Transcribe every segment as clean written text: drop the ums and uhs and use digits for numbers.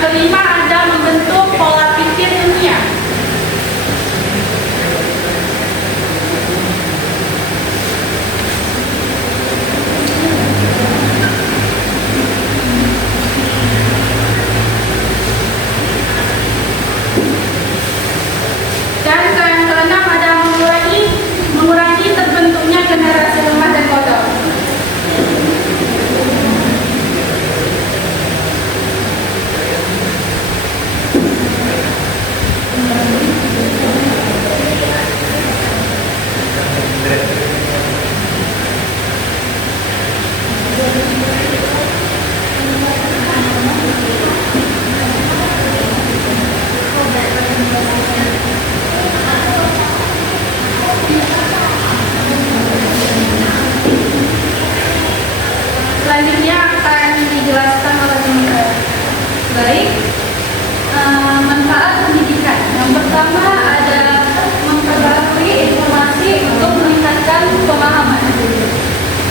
kelima ada membentuk pola pikir ilmiah. Dan yang keenam ada mengurangi terbentuknya generasi lemah dan bodoh. Selanjutnya akan dijelaskan oleh teman-teman. Baik, manfaat pendidikan. Yang pertama ada memperbarui informasi untuk meningkatkan pemahaman.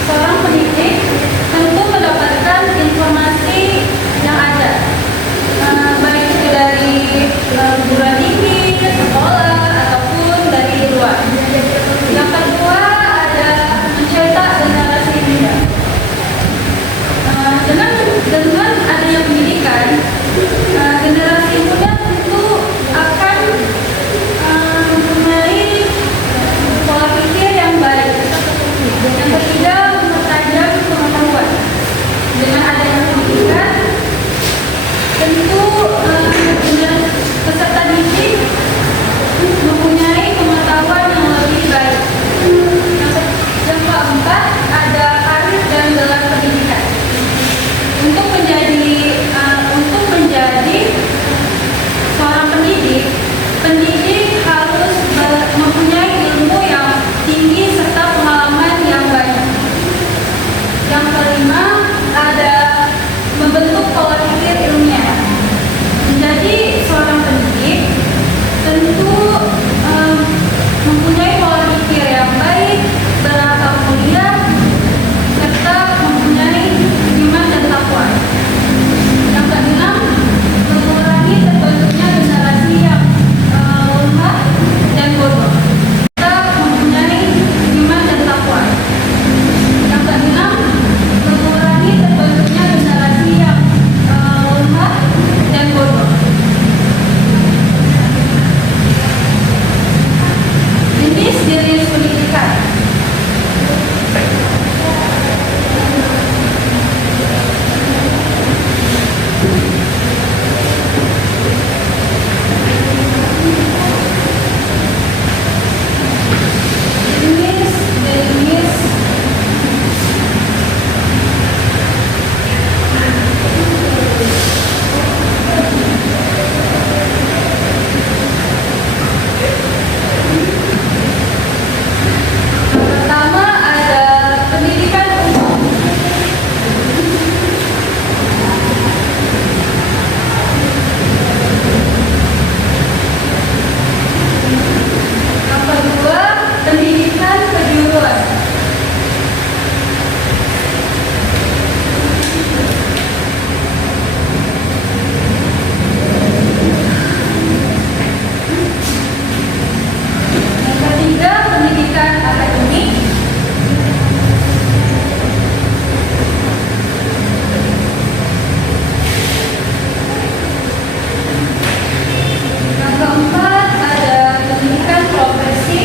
Seorang pendidik tentu mendapatkan informasi yang ada, baik itu dari perguruan tinggi, sekolah, ataupun dari luar. Yang kedua ada mencetak generasi muda. Dengan adanya pendidikan, generasi muda tentu akan mempunyai pola pikir yang baik. Yang ketiga, mempertajam pengetahuan. Dengan adanya pendidikan, tentu peserta didik mempunyai pengetahuan yang lebih baik. Yang keempat, ada karir dan gelar pendidikan. Untuk menjadi seorang pendidik harus mempunyai ilmu yang tinggi serta pengalaman yang banyak. Yang kelima ada membentuk pola pikir ilmiah. Menjadi seorang pendidik tentu mempunyai pola pikir yang baik, berakal mulia, serta mempunyai iman dan takwa. Yang keenam, mengurangi terbentuknya generasi yang lemah dan bodoh, serta mempunyai iman dan takwa. Yang keenam, mengurangi terbentuknya generasi yang lemah dan bodoh. Jenis pendidikan. Pertama ada pendidikan umum. Yang kedua, pendidikan kejuruan. Yang ketiga, pendidikan akademik. Yang keempat ada pendidikan profesi.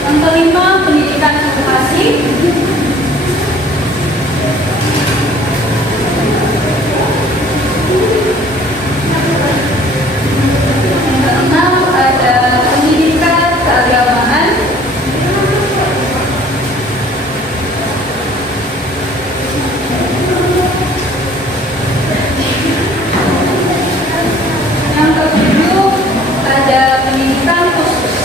Yang kelima, pendidikan vokasi. Yang keenam ada pendidikan keagamaan. Yang ketujuh ada pendidikan khusus.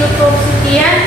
cukup sekian.